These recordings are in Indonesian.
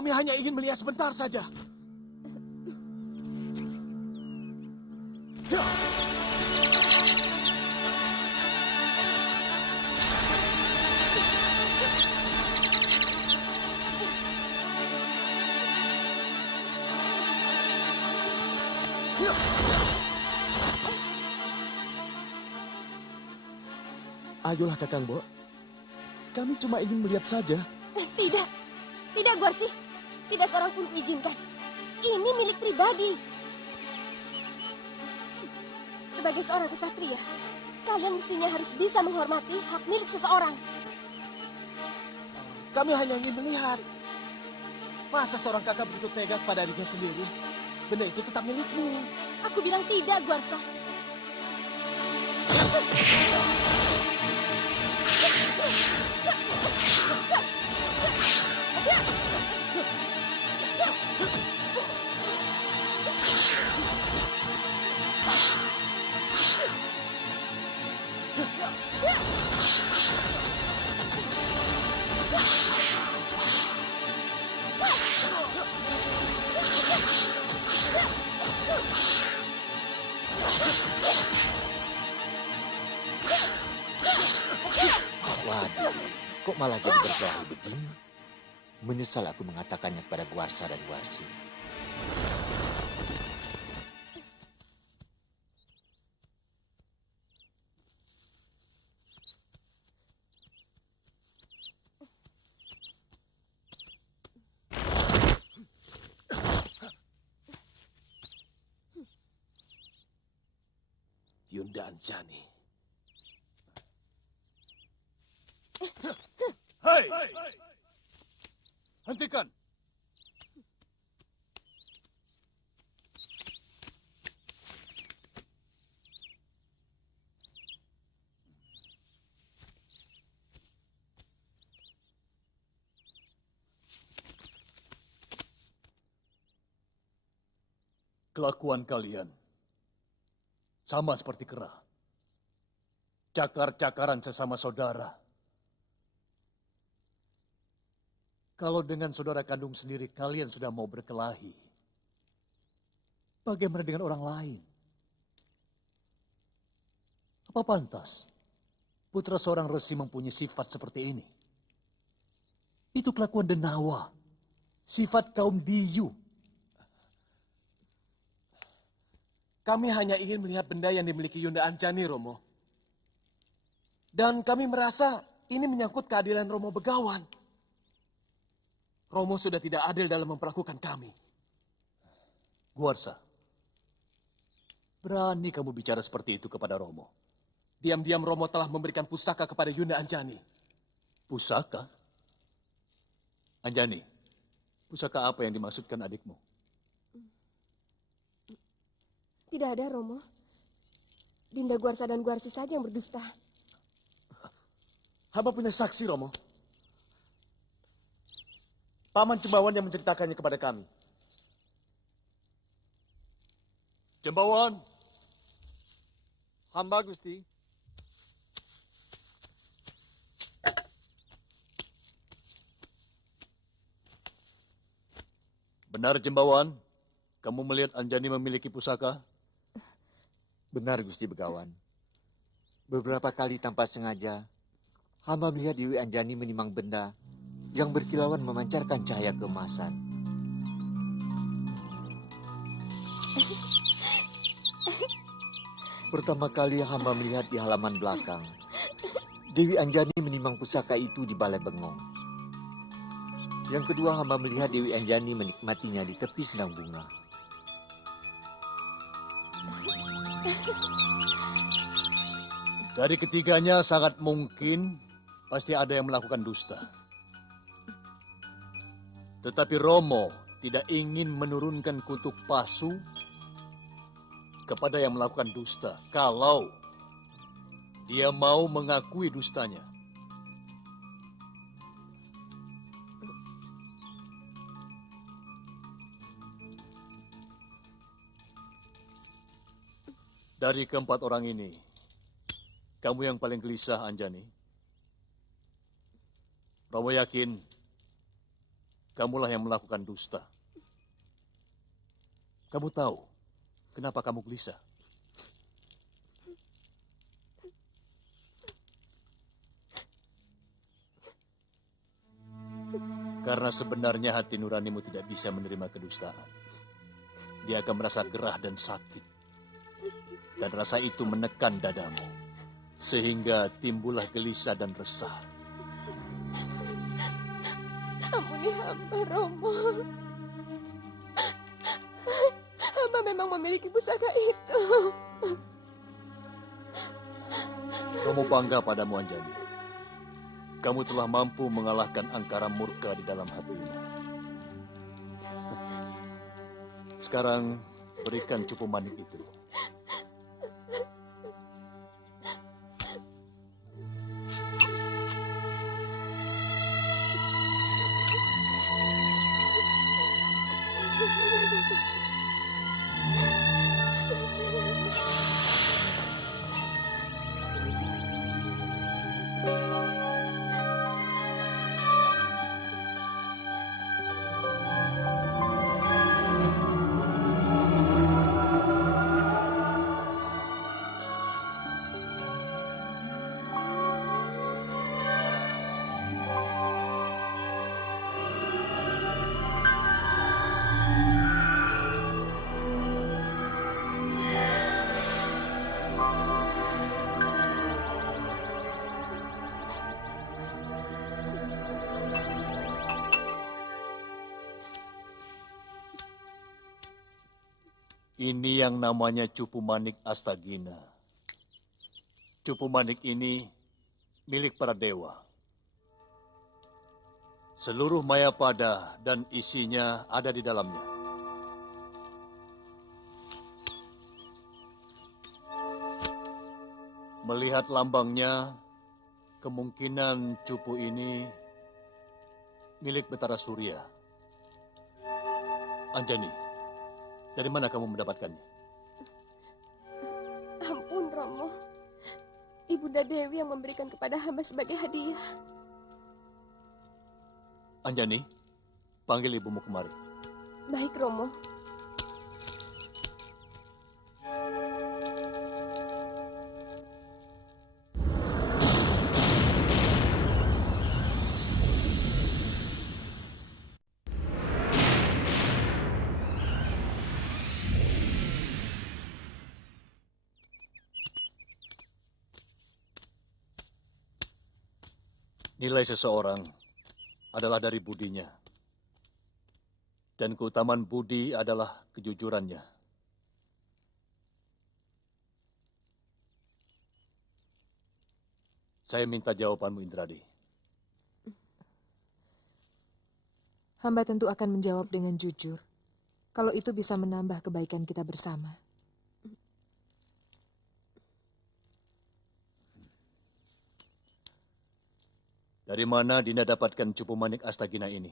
Kami hanya ingin melihat sebentar saja. Ya. Ya. Ayolah Kakang Bo. Kami cuma ingin melihat saja. Tidak. Tidak, Guarsi. Tidak seorang pun kuizinkan. Ini milik pribadi. Sebagai seorang kesatria, kalian mestinya harus bisa menghormati hak milik seseorang. Kami hanya ingin melihat. Masa seorang kakak begitu tega pada adiknya sendiri? Benda itu tetap milikmu. Aku bilang tidak, Guarsa. Kok malah jadi berkelahi begini? Menyesal aku mengatakannya kepada Guarsa dan Guarsi. Yunda Anjani. Hei! Hentikan! Kelakuan kalian sama seperti kera. Cakar-cakaran sesama saudara. Kalau dengan saudara kandung sendiri kalian sudah mau berkelahi, bagaimana dengan orang lain? Apa pantas putra seorang resi mempunyai sifat seperti ini? Itu kelakuan denawa, sifat kaum Diyu. Kami hanya ingin melihat benda yang dimiliki Yunda Anjani, Romo. Dan kami merasa ini menyangkut keadilan Romo Begawan. Romo sudah tidak adil dalam memperlakukan kami. Guarsa, berani kamu bicara seperti itu kepada Romo? Diam-diam Romo telah memberikan pusaka kepada Yunda Anjani. Pusaka? Anjani, pusaka apa yang dimaksudkan adikmu? Tidak ada, Romo. Dinda Guarsa dan Guarsi saja yang berdusta. Hamba punya saksi, Romo. Paman Cembawan yang menceritakannya kepada kami. Cembawan. Hamba, Gusti. Benar, Cembawan. Kamu melihat Anjani memiliki pusaka? Benar, Gusti Begawan. Beberapa kali tanpa sengaja, hamba melihat Dewi Anjani menimang benda yang berkilauan memancarkan cahaya keemasan. Pertama kali hamba melihat di halaman belakang, Dewi Anjani menimang pusaka itu di Balai Bengong. Yang kedua, hamba melihat Dewi Anjani menikmatinya di tepi sendang bunga. Dari ketiganya sangat mungkin pasti ada yang melakukan dusta. Tetapi Romo tidak ingin menurunkan kutuk pasu kepada yang melakukan dusta kalau dia mau mengakui dustanya. Dari keempat orang ini, kamu yang paling gelisah, Anjani. Romo yakin kamulah yang melakukan dusta. Kamu tahu kenapa kamu gelisah? Karena sebenarnya hati nuranimu tidak bisa menerima kedustaan. Dia akan merasa gerah dan sakit. Dan rasa itu menekan dadamu. Sehingga timbullah gelisah dan resah. Ampuni hamba, Romo. Hamba memang memiliki pusaka itu. Romo bangga padamu, Anjani. Kamu telah mampu mengalahkan angkara murka di dalam hatimu. Sekarang berikan cupu manik itu. Ini yang namanya Cupu Manik Astagina. Cupu Manik ini milik para dewa. Seluruh Mayapada dan isinya ada di dalamnya. Melihat lambangnya, kemungkinan cupu ini milik Betara Surya. Anjani, dari mana kamu mendapatkannya? Ampun, Romo. Ibunda Dewi yang memberikan kepada hamba sebagai hadiah. Anjani, panggil ibumu kemari. Baik, Romo. Nilai seseorang adalah dari budinya. Dan keutamaan budi adalah kejujurannya. Saya minta jawabanmu, Indradi. Hamba tentu akan menjawab dengan jujur. Kalau itu bisa menambah kebaikan kita bersama. Dari mana Dinda dapatkan Cupu Manik Astagina ini?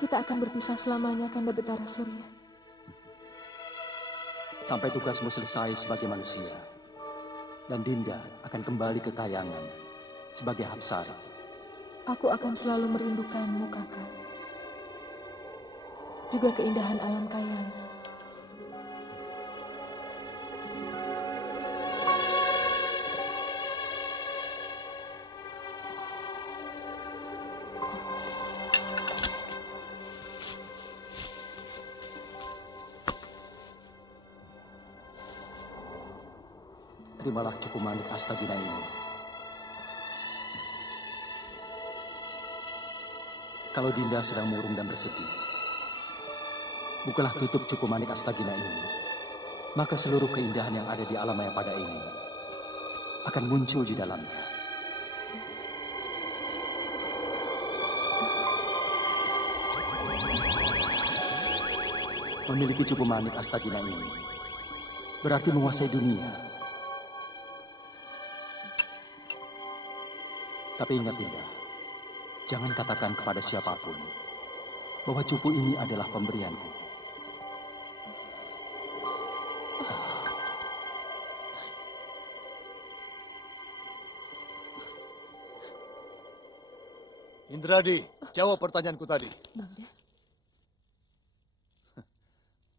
Kita akan berpisah selamanya, Kanda Betara Surya. Sampai tugasmu selesai sebagai manusia. Dan Dinda akan kembali ke Kayangan sebagai Hapsara. Aku akan selalu merindukanmu, Kakak. Juga keindahan alam Kayangan. Terimalah Cupu Manik Astagina ini. Kalau Dinda sedang murung dan bersedih, bukalah tutup Cupu Manik Astagina ini. Maka seluruh keindahan yang ada di alam Mayapada ini akan muncul di dalamnya. Memiliki Cupu Manik Astagina ini berarti menguasai dunia. Tapi ingat Dinda, jangan katakan kepada siapapun bahwa cupu ini adalah pemberianku. Indradi, jawab pertanyaanku tadi. Nanda,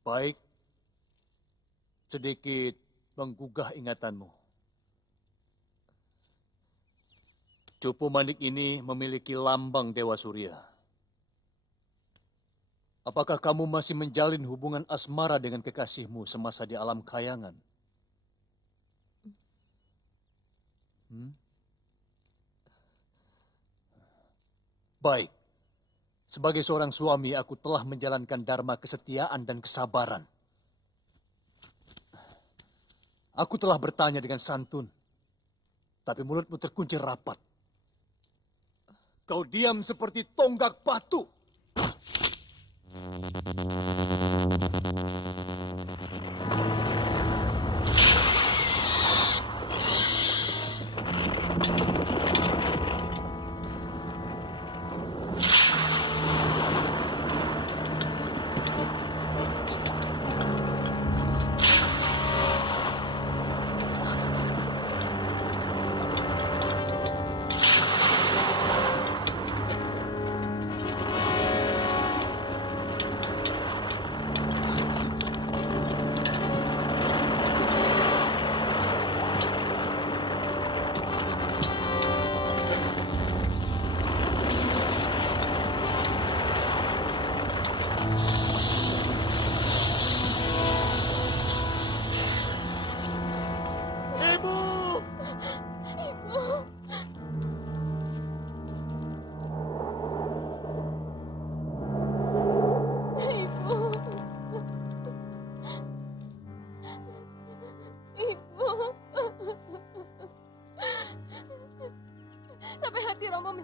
Baik, sedikit menggugah ingatanmu. Cupu Manik ini memiliki lambang Dewa Surya. Apakah kamu masih menjalin hubungan asmara dengan kekasihmu semasa di alam Kayangan? Baik. Sebagai seorang suami, aku telah menjalankan dharma kesetiaan dan kesabaran. Aku telah bertanya dengan santun, tapi mulutmu terkunci rapat. Kau diam seperti tonggak batu.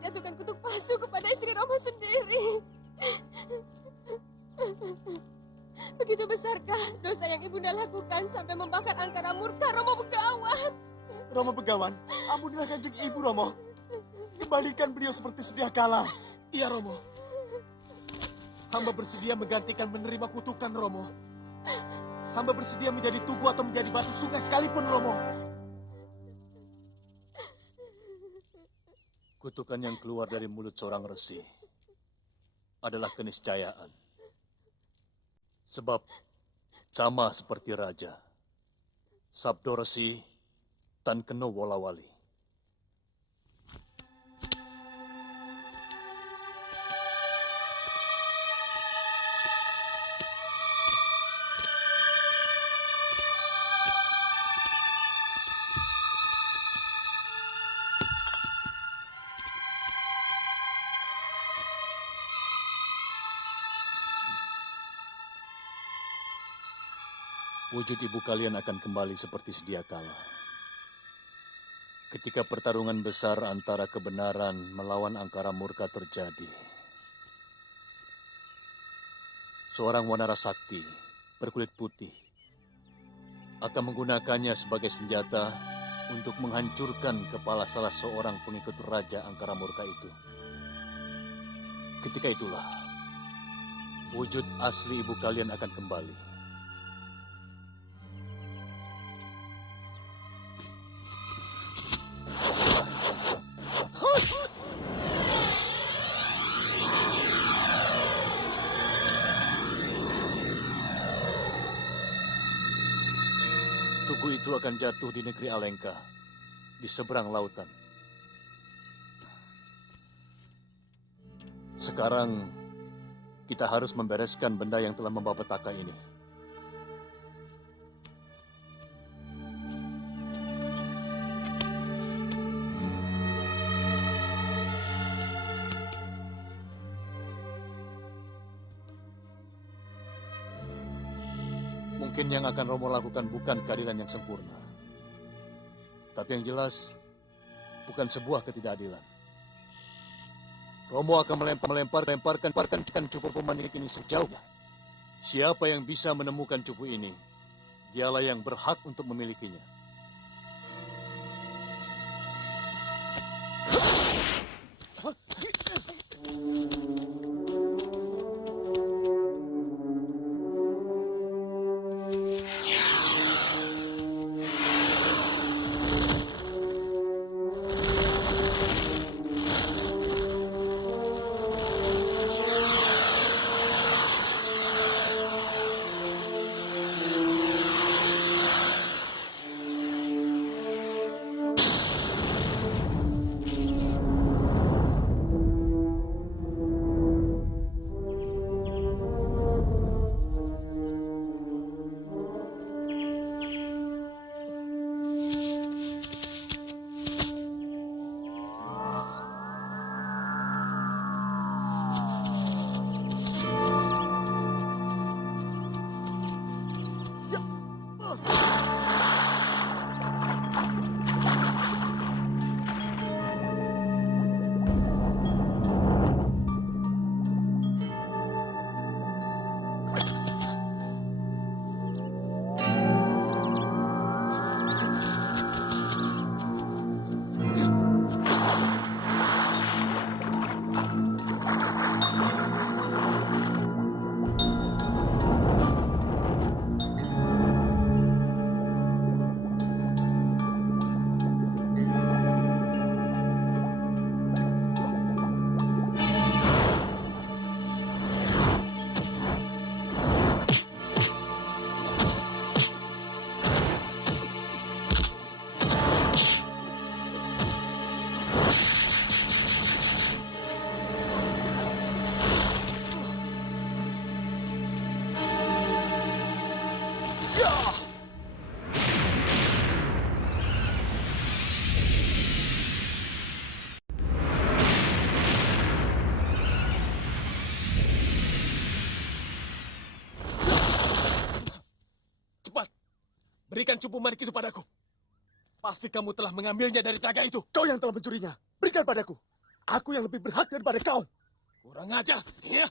menjatuhkan kutuk palsu kepada istri Romo sendiri. Begitu besarkah dosa yang ibunda lakukan sampai membakar angkara murka Romo Begawan? Romo Begawan, ampunilah Kanjeng Ibu Romo. Kembalikan beliau seperti sedia kala. Iya Romo. Hamba bersedia menggantikan menerima kutukan Romo. Hamba bersedia menjadi tugu atau menjadi batu sungai sekalipun Romo. Kutukan yang keluar dari mulut seorang resi adalah keniscayaan. Sebab sama seperti raja, sabdo resi tan keno wolawali. Wujud ibu kalian akan kembali seperti sedia kala. Ketika pertarungan besar antara kebenaran melawan angkara murka terjadi. Seorang wanara sakti berkulit putih akan menggunakannya sebagai senjata untuk menghancurkan kepala salah seorang pengikut raja angkara murka itu. Ketika itulah wujud asli ibu kalian akan kembali. Tugu itu akan jatuh di negeri Alengka, di seberang lautan. Sekarang, kita harus membereskan benda yang telah membawa petaka ini. Mungkin yang akan Romo lakukan bukan keadilan yang sempurna. Tapi yang jelas, bukan sebuah ketidakadilan. Romo akan melemparkan cupu pemanik ini sejauhnya. Siapa yang bisa menemukan cupu ini, dialah yang berhak untuk memilikinya. Berikan cupu manik itu padaku. Pasti kamu telah mengambilnya dari telaga itu. Kau yang telah mencurinya. Berikan padaku. aku yang lebih berhak daripada kau. Kurang ajar. Ya.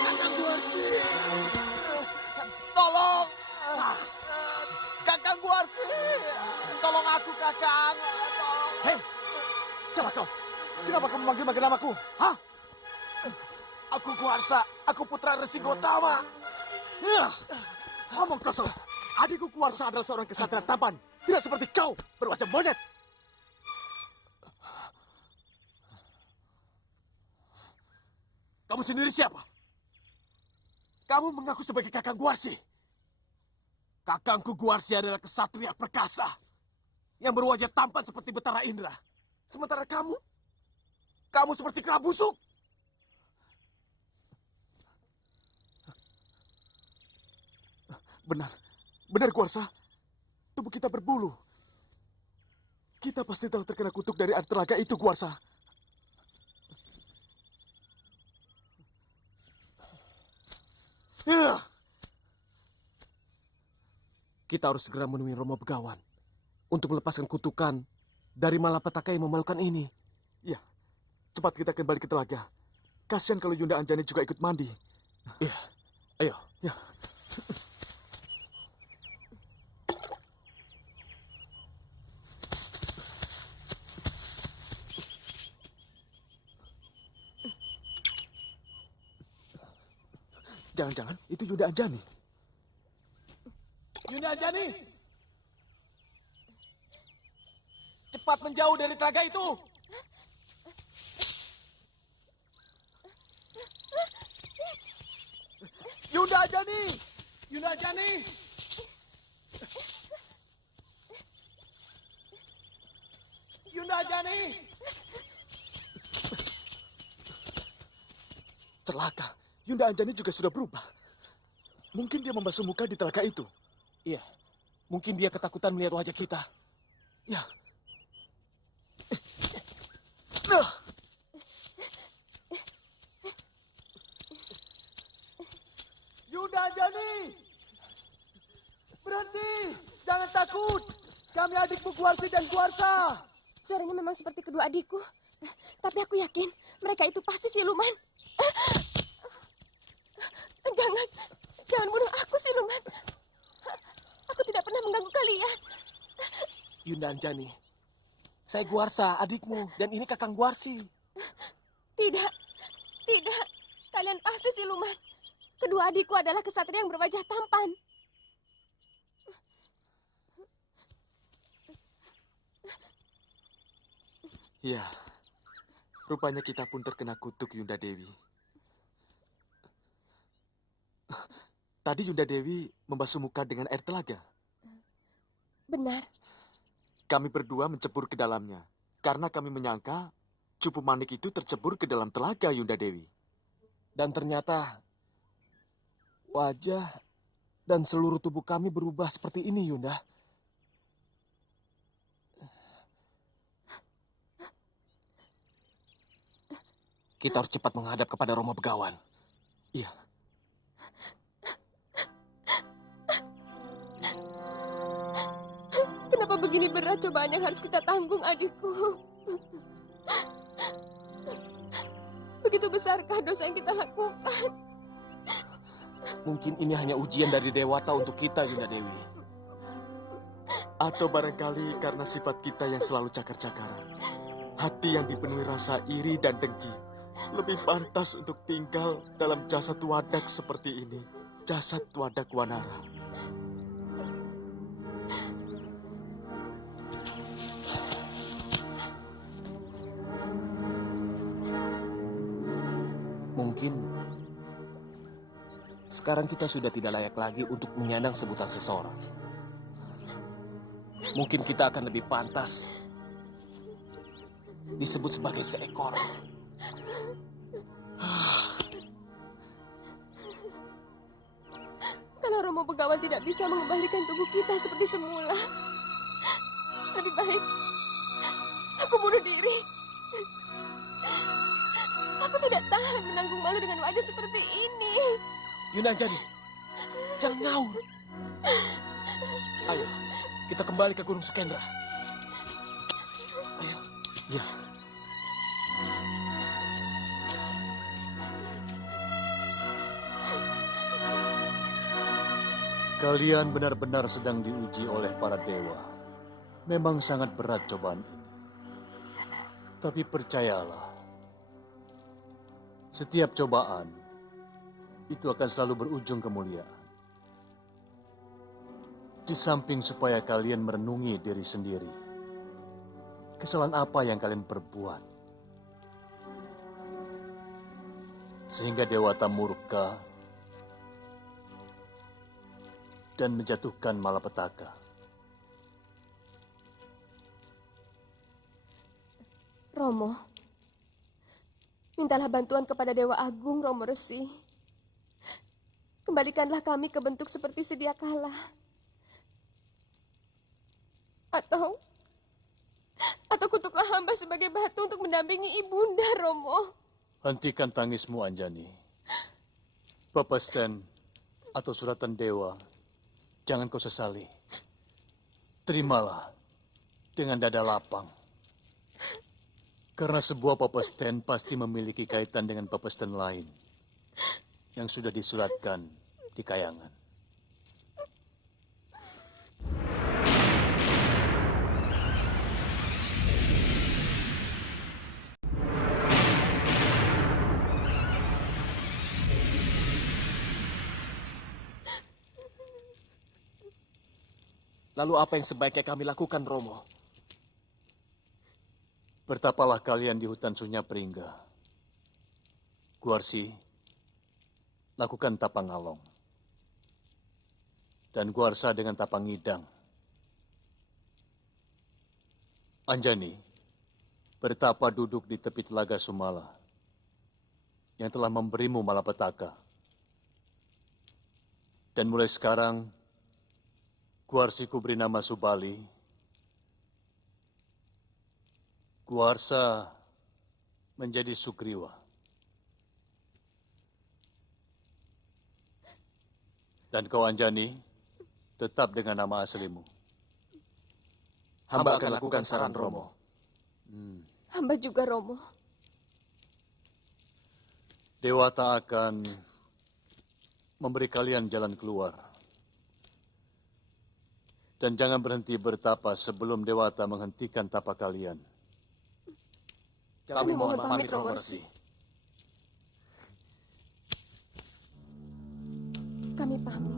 Kakang Guarsi. Tolong. Kakang Guarsi. Tolong aku, Kakang. Tolong. Hei, siapa kau? Kenapa kamu manggil namaku? Hah? Aku Guarsa. Aku putra Resi Gotama. Omong kosong. Adikku Guarsa adalah seorang kesatria tampan. Tidak seperti kau, berwajah monyet. Kamu sendiri siapa? Kamu mengaku sebagai Kakang Guarsi. Kakangku Guarsi adalah kesatria perkasa yang berwajah tampan seperti Betara Indra. Sementara kamu seperti kera busuk. Benar Guarsa. Tubuh kita berbulu. Kita pasti telah terkena kutuk dari air telaga itu, Guarsa. Kita harus segera menemui Romo Begawan untuk melepaskan kutukan dari malapetaka yang memalukan ini. Ya, cepat kita kembali ke telaga. Kasihan kalau Yunda Anjani juga ikut mandi. Iya, ayo. Ya. Jangan-jangan itu Yunda Anjani. Yunda Anjani! Cepat menjauh dari telaga itu! Yunda Anjani! Yunda Anjani! Yunda Anjani! Celaka. Yunda Anjani juga sudah berubah. Mungkin dia membasuh muka di telaga itu. Iya. Mungkin dia ketakutan melihat wajah kita. Ya. Yunda Anjani! Berhenti! Jangan takut! Kami adikmu Guarsi dan Guarsa! Suaranya memang seperti kedua adikku. Tapi aku yakin mereka itu pasti siluman. Jangan bunuh aku, siluman. Aku tidak pernah mengganggu kalian. Yunda Anjani, saya Guarsa, adikmu, dan ini Kakang Guarsi. Tidak. Kalian pasti siluman. Kedua adikku adalah kesatria yang berwajah tampan. Ya, rupanya kita pun terkena kutuk, Yunda Dewi. Tadi Yunda Dewi membasuh muka dengan air telaga. Benar. Kami berdua mencebur ke dalamnya. Karena kami menyangka Cupu Manik itu tercebur ke dalam telaga, Yunda Dewi. Dan ternyata wajah dan seluruh tubuh kami berubah seperti ini, Yunda. Kita harus cepat menghadap kepada Romo Begawan. Iya. Kenapa begini berat cobaan yang harus kita tanggung, adikku? Begitu besarkah dosa yang kita lakukan? Mungkin ini hanya ujian dari Dewata untuk kita, Yunda Dewi. Atau barangkali karena sifat kita yang selalu cakar-cakaran. Hati yang dipenuhi rasa iri dan dengki. Lebih pantas untuk tinggal dalam jasad wadak seperti ini. Jasad wadak Wanara. Mungkin sekarang kita sudah tidak layak lagi untuk menyandang sebutan seseorang. Mungkin kita akan lebih pantas disebut sebagai seekor. Kalau Romo Begawan tidak bisa mengembalikan tubuh kita seperti semula, lebih baik aku bunuh diri. Aku tidak tahan menanggung malu dengan wajah seperti ini. Yunda Anjani, jangan ngaur. Ayo, kita kembali ke Gunung Sukendra. Ayo. Ya. Kalian benar-benar sedang diuji oleh para dewa. Memang sangat berat cobaan ini. Tapi percayalah, setiap cobaan itu akan selalu berujung kemuliaan. Di samping supaya kalian merenungi diri sendiri, kesalahan apa yang kalian perbuat, sehingga Dewata murka dan menjatuhkan malapetaka. Romo, mintalah bantuan kepada Dewa Agung Romo Resi. Kembalikanlah kami ke bentuk seperti sedia kala. Atau kutuklah hamba sebagai batu untuk mendampingi ibunda, Romo. Hentikan tangismu, Anjani. Pepesten atau suratan dewa, jangan kau sesali. Terimalah dengan dada lapang. Karena sebuah pepesten pasti memiliki kaitan dengan pepesten lain yang sudah disuratkan di kayangan. Lalu apa yang sebaiknya kami lakukan, Romo? Bertapalah kalian di hutan Sunya Pringga. Guarsi, lakukan tapang along. Dan Guarsa dengan tapang ngidang. Anjani, bertapa duduk di tepi telaga Sumala yang telah memberimu malapetaka. Dan mulai sekarang, Guarsi kuberi nama Subali. Guarsa menjadi Sugriwa. Dan kau Anjani, tetap dengan nama aslimu. Hamba akan lakukan saran Romo. Hamba juga, Romo. Dewata akan memberi kalian jalan keluar. Dan jangan berhenti bertapa sebelum Dewata menghentikan tapa kalian. Kami mohon pamit, Romo Resi. Kami pamit.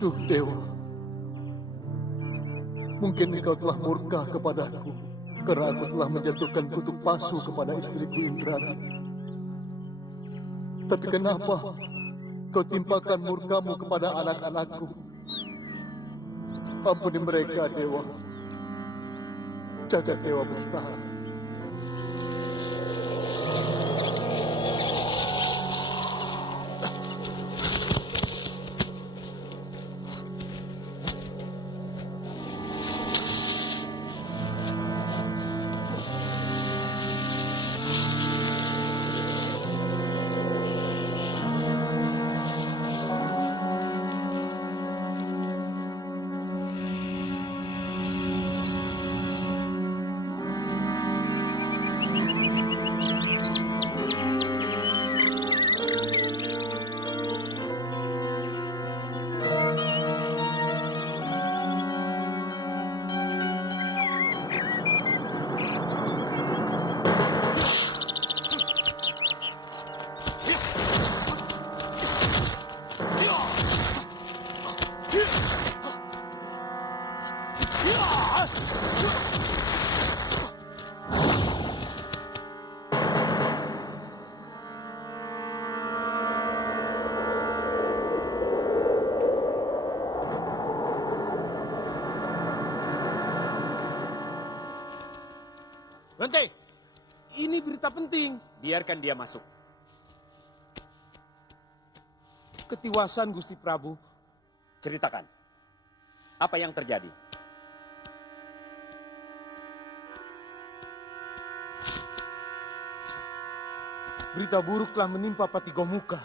Duh Dewa, mungkin engkau telah murka kepadaku karena aku telah menjatuhkan kutuk pasu kepada istriku Indrani. Tapi kenapa kau timpakan murkamu kepada anak-anakku? Ampuni mereka, Dewa. Jagat Dewa Batara. Berhenti! Ini berita penting. Biarkan dia masuk. Ketiwasan Gusti Prabu. Ceritakan. Apa yang terjadi? Berita buruk telah menimpa Pati Gomuka.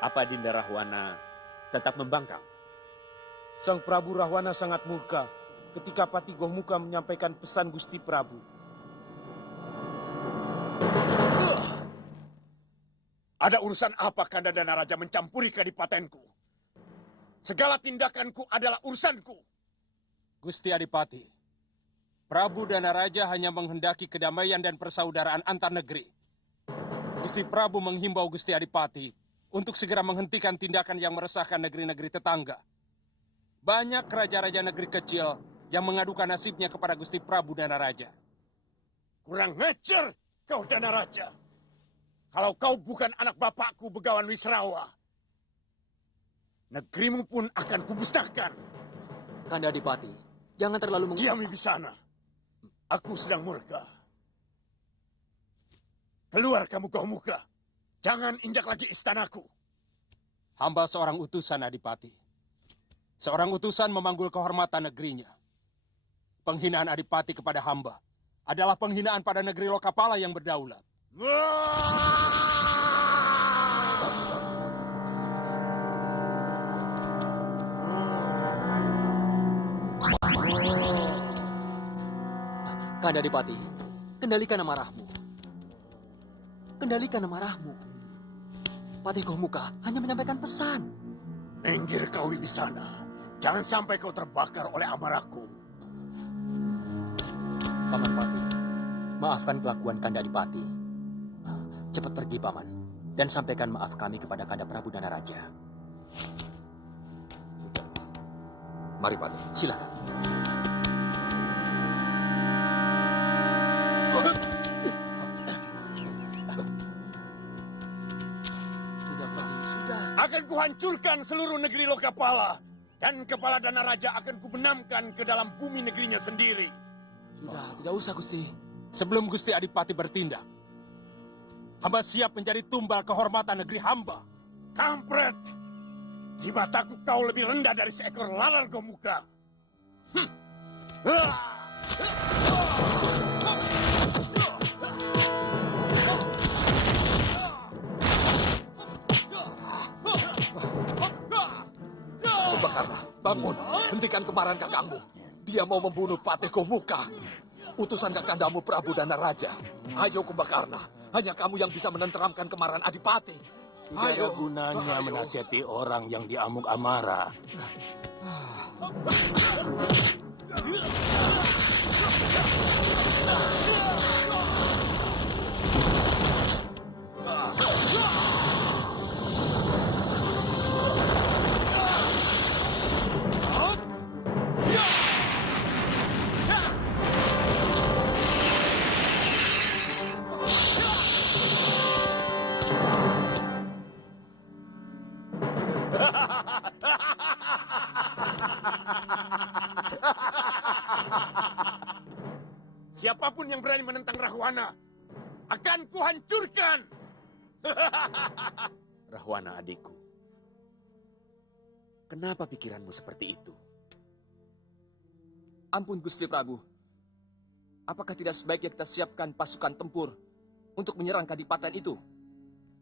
Apa Dinda Rahwana tetap membangkang? Sang Prabu Rahwana sangat murka ketika Pati Gomuka menyampaikan pesan Gusti Prabu. Ada urusan apa Kanda Danaraja mencampuri kadipatenku? Segala tindakanku adalah urusanku. Gusti Adipati, Prabu Danaraja hanya menghendaki kedamaian dan persaudaraan antar negeri. Gusti Prabu menghimbau Gusti Adipati untuk segera menghentikan tindakan yang meresahkan negeri-negeri tetangga. Banyak raja-raja negeri kecil yang mengadukan nasibnya kepada Gusti Prabu Danaraja. Kurang ngecer kau Danaraja. Kalau kau bukan anak bapakku Begawan Wisrawa, negerimu pun akan kubusnahkan. Kanda Adipati, jangan terlalu Diam Wibisana. Aku sedang murka. Keluar kamu Gomuka. Jangan injak lagi istanaku. Hamba seorang utusan Adipati. Seorang utusan memanggul kehormatan negerinya. Penghinaan Adipati kepada hamba adalah penghinaan pada negeri Lokapala yang berdaulat. Kanda Adipati, kendalikan amarahmu. Kendalikan amarahmu. Patih Gomuka hanya menyampaikan pesan. Minggir kau Wibisana. Jangan sampai kau terbakar oleh amarahku. Paman Patih, maafkan kelakuan Kanda Adipati. Cepat pergi, Paman, dan sampaikan maaf kami kepada Kanda Prabu Danaraja. Mari, Patih. Silakan. Sudah, Patih, sudah. Akan kuhancurkan seluruh negeri Lokapala. Dan kepala Danaraja akan kubenamkan ke dalam bumi negerinya sendiri. Sudah, tidak usah, Gusti. Sebelum Gusti Adipati bertindak, hamba siap menjadi tumbal kehormatan negeri hamba. Kampret! Di mataku kau lebih rendah dari seekor lalat Gomuka. Kumbakarna, bangun. Hentikan kemarahan kakangmu. Dia mau membunuh Patih Gomuka. Utusan kakandamu Prabu Danaraja. Ayo Kumbakarna, hanya kamu yang bisa menenteramkan kemarahan Adipati. Tidak ada gunanya menasihati orang yang diamuk amarah. Siapapun yang berani menentang Rahwana, akan kuhancurkan. Rahwana adikku, kenapa pikiranmu seperti itu? Ampun, Gusti Prabu. Apakah tidak sebaiknya kita siapkan pasukan tempur untuk menyerang kadipaten itu?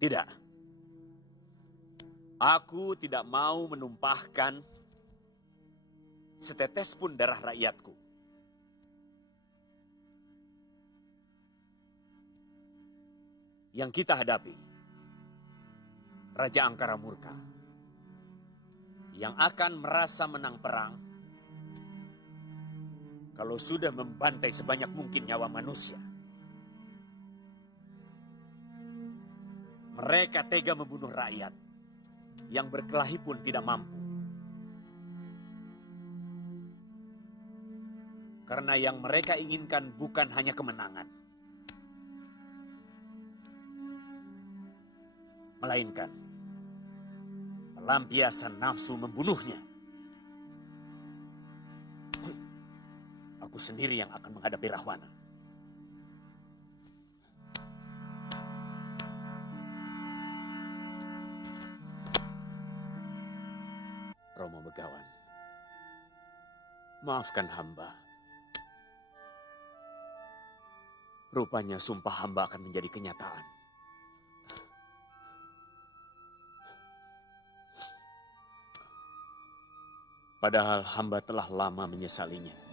Tidak. Aku tidak mau menumpahkan setetes pun darah rakyatku. Yang kita hadapi, Raja Angkara Murka, yang akan merasa menang perang kalau sudah membantai sebanyak mungkin nyawa manusia. Mereka tega membunuh rakyat yang berkelahi pun tidak mampu. Karena yang mereka inginkan bukan hanya kemenangan, melainkan pelampiasan nafsu membunuhnya. aku sendiri yang akan menghadapi Rahwana. Romo Begawan, maafkan hamba. Rupanya sumpah hamba akan menjadi kenyataan. Padahal hamba telah lama menyesalinya.